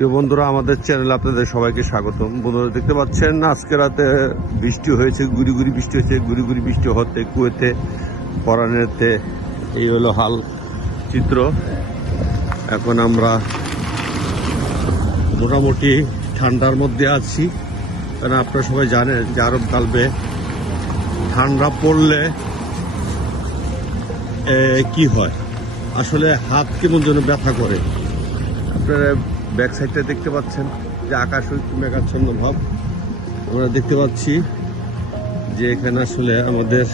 প্রিয় বন্ধুরা, আমাদের চ্যানেলে আপনাদের সবাইকে স্বাগতম। বন্ধুরা, দেখতে পাচ্ছেন, আজকে রাতে বৃষ্টি হয়েছে, গুড়ি গুড়ি বৃষ্টি হয়েছে, গুড়ি গুড়ি বৃষ্টি হতে, কুয়েতে, পরানেতে, এই হলো হাল চিত্র। এখন আমরা মোটামুটি ঠান্ডার মধ্যে আছি। কারণ আপনারা সবাই জানেন যে আরব কালবে ঠান্ডা পড়লে কি হয়? আসলে হাত কেমন যেন ব্যথা করে। আপনারা ব্যাক সাইডটা দেখতে পাচ্ছেন, যে আকাশ একটু মেঘাচ্ছন্ন ভাব। আমরা দেখতে পাচ্ছি যে এখানে আসলে আমাদের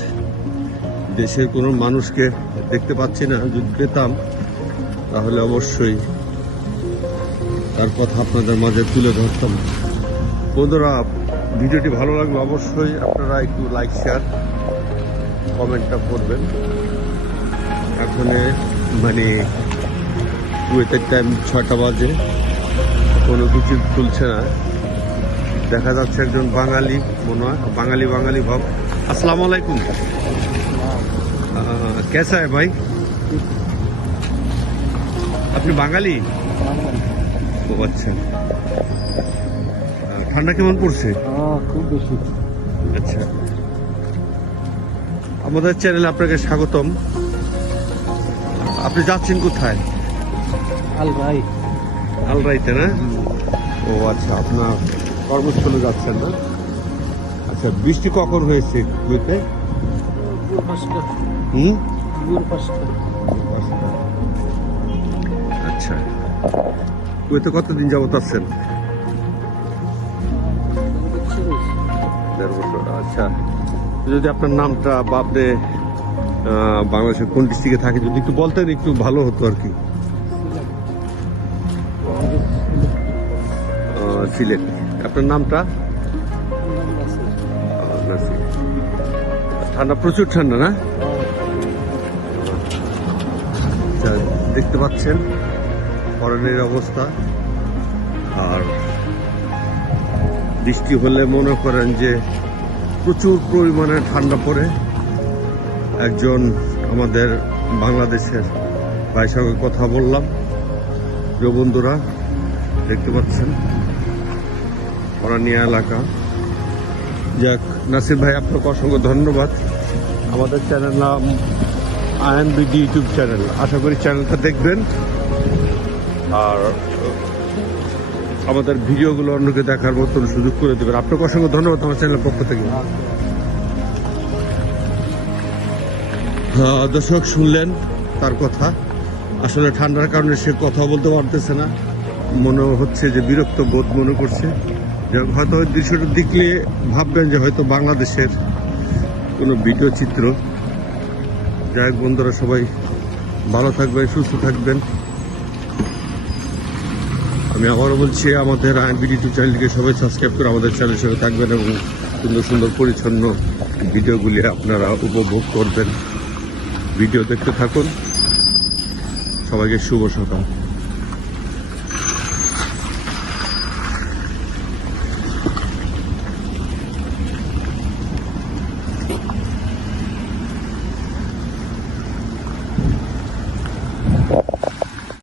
দেশের কোনো মানুষকে দেখতে পাচ্ছি না, যদি পেতাম, তাহলে অবশ্যই তার কথা আপনাদের মাঝে তুলে ধরতাম। বন্ধুরা, ভিডিওটি ভালো লাগলে অবশ্যই আপনারা একটু লাইক শেয়ার কমেন্টটা করবেন। এখন মানে কুয়েতের টাইম ছটা বাজে। কোনো কিছু খুলছে না। দেখা যাচ্ছে একজন বাঙালি মনে হয় বাঙালি বাঙালি ভাব আসসালাম আলাইকুম। কেসা হ্যাঁ ভাই? আপনি বাঙালি? ও আচ্ছা। ঠান্ডা কেমন পড়ছে? আচ্ছা। আমাদের চ্যানেলে আপনাকে স্বাগতম। আপনি যাচ্ছেন কোথায়? আলরাইতে না ও আচ্ছা আপনার কর্মস্থলে যাচ্ছেন না? আচ্ছা বৃষ্টি কখন হয়েছে কুয়েতে হুম? আচ্ছা। কুয়েতে কতদিন যাবত আছেন? দেড় বছর আচ্ছা। যদি আপনার নামটা বা আপনি বাংলাদেশের কোন ডিস্ট্রিক্টে থাকে যদি একটু বলতেন একটু ভালো হতো আর কি। সিলেট। আপনার নামটা। ঠান্ডা, প্রচুর ঠান্ডা, না? দেখতে পাচ্ছেন করণের অবস্থা। আর বৃষ্টি হলে মনে করেন যে প্রচুর পরিমাণে ঠান্ডা পড়ে। একজন আমাদের বাংলাদেশের ভাইয়ের সঙ্গে কথা বললাম। বন্ধুরা দেখতে পাচ্ছেন? পরানিয়া এলাকা। যাক, নাসির ভাই, আপনাকে অসংখ্য ধন্যবাদ। আমাদের চ্যানেল নাম আইএনবিডি ইউটিউব চ্যানেল আশা করি চ্যানেলটা দেখবেন। আর আমাদের ভিডিওগুলো অন্যকে দেখার মতন সুযোগ করে দেবেন। আপনাকে অসংখ্য ধন্যবাদ আমার চ্যানেলের পক্ষ থেকে। দর্শক, শুনলেন তার কথা। আসলে ঠান্ডার কারণে সে কথা বলতে পারতেছে না। মনে হচ্ছে যে বিরক্ত বোধ মনে করছে। হয়তো ওই দৃশ্যটা দেখলে ভাববেন যে হয়তো বাংলাদেশের কোনো ভিডিও চিত্র। যাই হোক বন্ধুরা, সবাই ভালো থাকবেন, সুস্থ থাকবেন। আমি আবারও বলছি, আমাদের আইনবিডি ইউটিউব চ্যানেলটিকে সবাই সাবস্ক্রাইব করে আমাদের চ্যানেলের সঙ্গে থাকবেন এবং সুন্দর সুন্দর পরিচ্ছন্ন ভিডিওগুলি আপনারা উপভোগ করবেন। ভিডিও দেখতে থাকুন। সবাইকে শুভ সকাল।